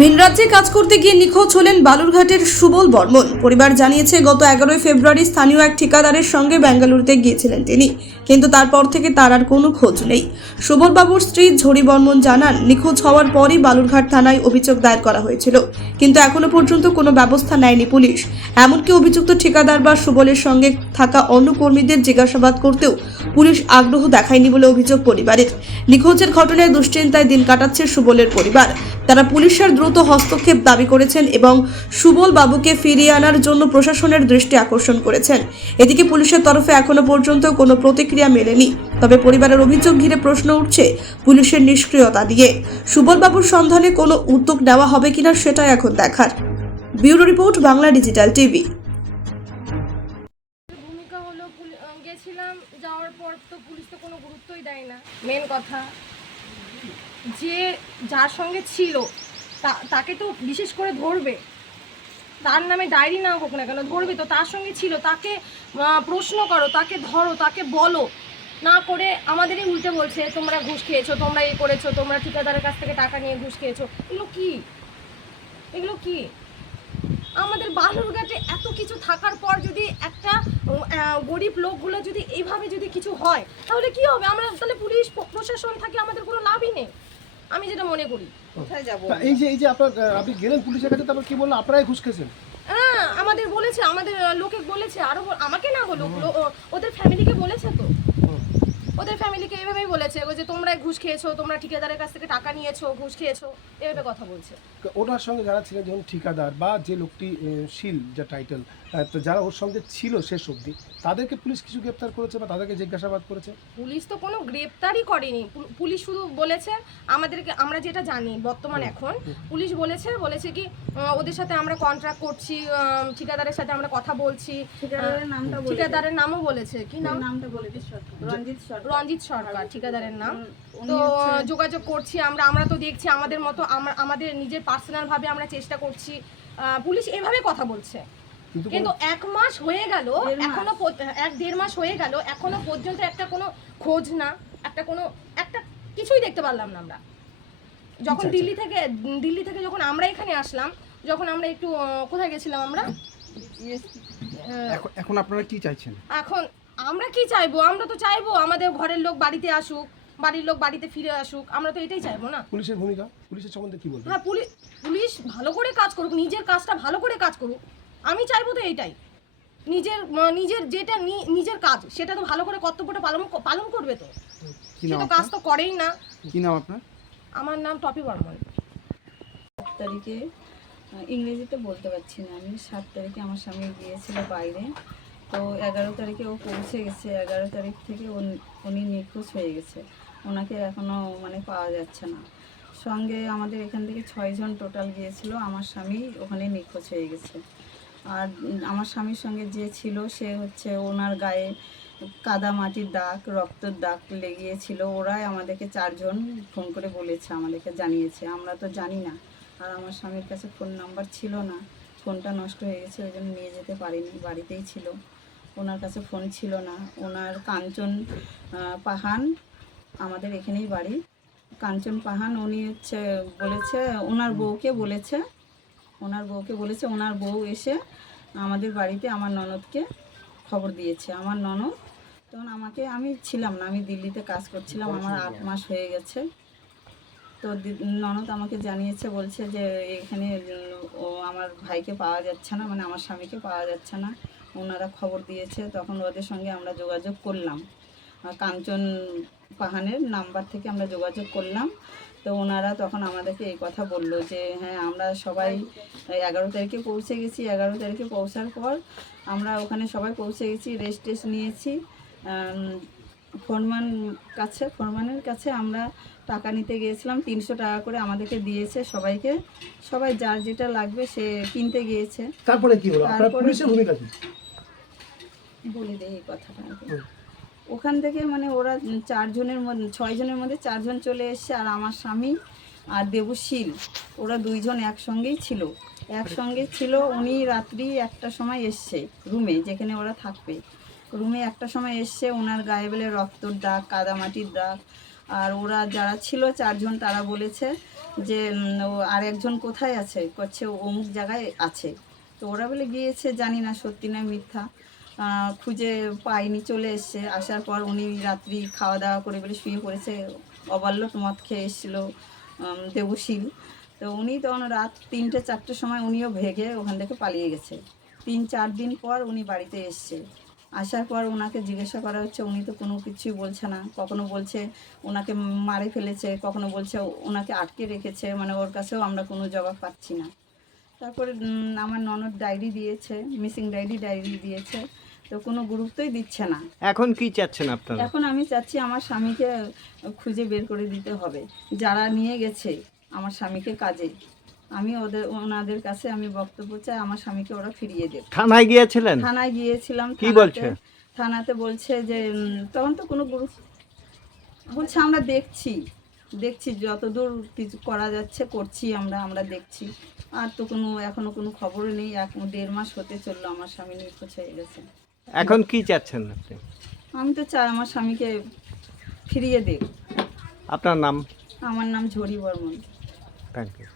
ভিন রাজ্যে কাজ করতে গিয়ে নিখোঁজ হলেন বালুরঘাটের সুবল বর্মন। পরিবার জানিয়েছে, গত এগারোই ফেব্রুয়ারি স্থানীয় এক ঠিকাদারের সঙ্গে বেঙ্গালুরুতে গিয়েছিলেন তিনি। কিন্তু তারপর থেকে তার আর কোনো খোঁজ নেই। সুবলবাবুর স্ত্রী ঝড়ি বর্মন জানান, নিখোঁজ হওয়ার পরই বালুরঘাট থানায় অভিযোগ দায়ের করা হয়েছিল। কিন্তু এখনও পর্যন্ত কোনো ব্যবস্থা নেয়নি পুলিশ। এমনকি অভিযুক্ত ঠিকাদার বা সুবলের সঙ্গে থাকা অন্য কর্মীদের জিজ্ঞাসাবাদ করতেও পুলিশ আগ্রহ দেখায়নি বলে অভিযোগ পরিবারের। নিখোঁজের ঘটনায় দুশ্চিন্তায় দিন কাটাচ্ছে সুবলের পরিবার। তারা পুলিশের দ্রুত হস্তক্ষেপ দাবি করেছেন এবং সুবল বাবুকে ফিরিয়ে আনার জন্য প্রশাসনের দৃষ্টি আকর্ষণ করেছেন। এদিকে পুলিশের তরফে এখনও পর্যন্ত কোনো প্রতিক্রিয়া মেলেনি। তবে পরিবারের অভিযোগ ঘিরে প্রশ্ন উঠছে পুলিশের নিষ্ক্রিয়তা দিয়ে সুবলবাবুর সন্ধানে কোনো উদ্যোগ নেওয়া হবে কিনা সেটাই এখন দেখার। Bureau report, Bangla digital TV. গেছিলাম, যাওয়ার পর গুরুত্বই দেয় না মেন কথা। যে যার সঙ্গে ছিল তাকে তো বিশেষ করে ধরবে। তার নামে ডায়েরি না হোক না কেন ধরবে তো তার সঙ্গে ছিল, তাকে প্রশ্ন করো, তাকে ধরো, তাকে বলো। না করে আমাদেরই উল্টে বলছে, তোমরা ঘুষ খেয়েছো, তোমরা এ করেছ, তোমরা ঠিকাদারের কাছ থেকে টাকা নিয়ে ঘুষ খেয়েছো। এগুলো কি? এগুলো কি? আমাদের বালুরঘাটে এত কিছু থাকার পর যদি একটা গরিব লোকগুলো যদি এইভাবে যদি কিছু হয়, তাহলে কি হবে? আমরা তাহলে পুলিশ, প্রশাসন থাকে আমাদের কোনো লাভই নেই। আমি যেটা মনে করি যাব? এই যে এই যে আপনার আপনি গেলেন পুলিশের কাছে তারপর কি বলল? আপনারাই ঘুষ খেয়েছেন? হ্যাঁ আমাদের বলেছে আমাদের লোকে বলেছে আরও আমাকে না হলো ওদের ফ্যামিলিকে বলেছে তো? ওদের ফ্যামিলিকে এভাবেই বলেছে ওই যে তোমরা ঘুষ খেয়েছো তোমরা ঠিকাদারের কাছ থেকে টাকা নিয়েছো ঘুষ খেয়েছো এভাবে কথা বলছে। ওনার সঙ্গে যারা ছিলেন যেমন ঠিকাদার বা যে লোকটি শীল যা টাইটেল তো যারা ওর সঙ্গে ছিল শেষ অবধি তাদেরকে পুলিশ কিছু গ্রেপ্তার করেছে বা তাদেরকে জিজ্ঞাসাবাদ করেছে? পুলিশ তো কোনো গ্রেপ্তারই করেনি। পুলিশ শুধু বলেছে আমাদেরকে আমরা যেটা জানি বর্তমান এখন পুলিশ বলেছে বলেছে কি ওদের সাথে আমরা কন্ট্রাক্ট করছি ঠিকাদারের সাথে আমরা কথা বলছি ঠিকাদারের নামটা ঠিকাদারের নামও বলেছে। কি নাম? নামটা বলে দিস রঞ্জিত সরকার রঞ্জিত সরকার ঠিকাদারের নাম। তো যোগাযোগ করছি আমরা আমরা তো দেখছি আমাদের মতো আমরা আমাদের নিজের পার্সোনাল ভাবে আমরা চেষ্টা করছি পুলিশ এভাবে কথা বলছে। কিন্তু এক মাস হয়ে গেল এখনও এক দেড় মাস হয়ে গেল এখনও পর্যন্ত একটা কোনো খোঁজ না একটা কোনো একটা কিছুই দেখতে পারলাম না আমরা। যখন আচ্ছা, দিল্লি থেকে দিল্লি থেকে যখন আমরা এখানে আসলাম যখন আমরা একটু কোথায় গেছিলাম আমরা? এখন এখন আপনারা কি চাইছেন? এখন আমরা কি চাইব? আমরা তো চাইব আমাদের ঘরের লোক বাড়িতে আসুক বাড়ির লোক বাড়িতে ফিরে আসুক আমরা তো এটাই চাইব না। পুলিশের ভূমিকা? পুলিশের সম্বন্ধে কি বলবেন? হ্যাঁ পুলিশ পুলিশ ভালো করে কাজ করুক নিজের কাজটা ভালো করে কাজ করুক। আমি চাইব তো এইটাই নিজের নিজের যেটা নি- নিজের কাজ সেটা তো ভালো করে কর্তব্যটা পালন পালন করবে তো। কি সে তো কাজ তো করেই না। কি নাম আপনার? আমার নাম টপি বর্মন। সাত তারিখে ইংরেজিতে বলতে পারছি না আমি। সাত তারিখে আমার স্বামী গিয়েছিল বাইরে। তো এগারো তারিখে ও পৌঁছে গেছে, এগারো তারিখ থেকে উন- নিখোঁজ হয়ে গেছে। ওনাকে এখনও মানে পাওয়া যাচ্ছে না। সঙ্গে আমাদের এখান থেকে ছয়জন টোটাল গিয়েছিল, আমার স্বামী ওখানে নিখোঁজ হয়ে গেছে। আর আমার স্বামীর সঙ্গে যে ছিল, সে হচ্ছে ওনার গায়ে কাদা মাটির দাগ, রক্তর দাগ লেগিয়েছিল ওরাই আমাদেরকে চারজন ফোন করে বলেছে, আমাদেরকে জানিয়েছে। আমরা তো জানি না। আর আমার স্বামীর কাছে ফোন নাম্বার ছিল না। ফোনটা নষ্ট হয়ে গেছে, ওই জন্য নিয়ে যেতে পারিনি, বাড়িতেই ছিল। ওনার কাছে ফোন ছিল না। ওনার কাঞ্চন পাহান আমাদের এখানেই বাড়ি। কাঞ্চন পাহান উনি হচ্ছে বলেছে ওনার বউকে বলেছে ওনার বউকে বলেছে ওনার বউ এসে আমাদের বাড়িতে আমার ননদকে খবর দিয়েছে। আমার ননদ তখন আমাকে আমি ছিলাম না আমি দিল্লিতে কাজ করছিলাম আমার আট মাস হয়ে গেছে। তো ননদ আমাকে জানিয়েছে বলছে যে এখানে ও আমার ভাইকে পাওয়া যাচ্ছে না মানে আমার স্বামীকে পাওয়া যাচ্ছে না। ওনারা খবর দিয়েছে তখন ওদের সঙ্গে আমরা যোগাযোগ করলাম। কাঞ্চন পাহানের নাম্বার থেকে আমরা যোগাযোগ করলাম। তো ওনারা তখন আমাদেরকে এই কথা বলল যে হ্যাঁ আমরা সবাই এগারো তারিখে পৌঁছে গেছি। এগারো তারিখে পৌঁছার পর আমরা ওখানে সবাই পৌঁছে গেছি রেস্ট টেস্ট নিয়েছি। ফরমান কাছে ফরমানের কাছে আমরা টাকা নিতে গিয়েছিলাম। তিনশো টাকা করে আমাদেরকে দিয়েছে সবাইকে। সবাই যার যেটা লাগবে সে কিনতে গিয়েছে। তারপরে কি হলো? আপনার তারপরে- পুলিশের ভূমিকা কি? বলে দেয় এই কথাটা। ওখান থেকে মানে ওরা চারজনের মধ্যে ছয়জনের মধ্যে চারজন চলে এসছে আর আমার স্বামী আর দেবশীল। ওরা দুইজন একসঙ্গেই ছিল। একসঙ্গে ছিল উনি রাত্রি একটা সময় এসছে রুমে যেখানে ওরা থাকবে। রুমে একটা সময় এসছে ওনার গায়ে বেলে রক্তর দাগ কাদামাটির দাগ। আর ওরা যারা ছিল চারজন তারা বলেছে যে আর একজন কোথায় আছে? করছে অমুক জায়গায় আছে। তো ওরা বলে গিয়েছে জানি না সত্যি না মিথ্যা। খুঁজে পাইনি, চলে এসছে। আসার পর উনি রাত্রি খাওয়া দাওয়া করে বলে শুয়ে পড়েছে। অবাল্য মদ খেয়ে এসেছিল দেবশীল। তো উনি তখন রাত তিনটে, চারটের সময় উনিও ভেগে ওখান থেকে পালিয়ে গেছে। তিন, চার দিন পর উনি বাড়িতে এসছে। আসার পর ওনাকে জিজ্ঞাসা করা হচ্ছে, উনি তো কোনো কিছুই বলছে না। কখনো বলছে ওনাকে মারে ফেলেছে, কখনো বলছে ওনাকে আটকে রেখেছে মানে ওর কাছেও আমরা কোনো জবাব পাচ্ছি না। তারপরে আমার ননদ ডায়েরি দিয়েছে, মিসিং ডায়েরি ডায়েরি দিয়েছে। তো কোনো গুরুত্বই দিচ্ছে না। এখন কি চাচ্ছেন আপনারা? এখন আমি চাচ্ছি আমার স্বামীকে খুঁজে বের করে দিতে হবে। যারা নিয়ে গেছে আমার স্বামীকে কাজে। আমি ওদের ওনাদের কাছে আমি বক্তব্য চাই আমার স্বামীকে ওরা ফিরিয়ে দেবে থানায় গিয়েছিলেন? থানায় গিয়েছিলাম কি বলছে? থানাতে বলছে যে তখন তো কোনো গুরু বলছে আমরা দেখছি। দেখছি যতদূর কিছু করা যাচ্ছে করছি আমরা আমরা দেখছি। আর তো কোনো এখনও কোনো খবরই নেই। এখন দেড় মাস হতে চলল আমার স্বামী নিখোঁজ হয়ে গেছে। এখন কি চাচ্ছেন আপনি? আমি তো চাই আমার স্বামীকে ফিরিয়ে দেব আপনার নাম? আমার নাম ঝরি বর্মন। Thank you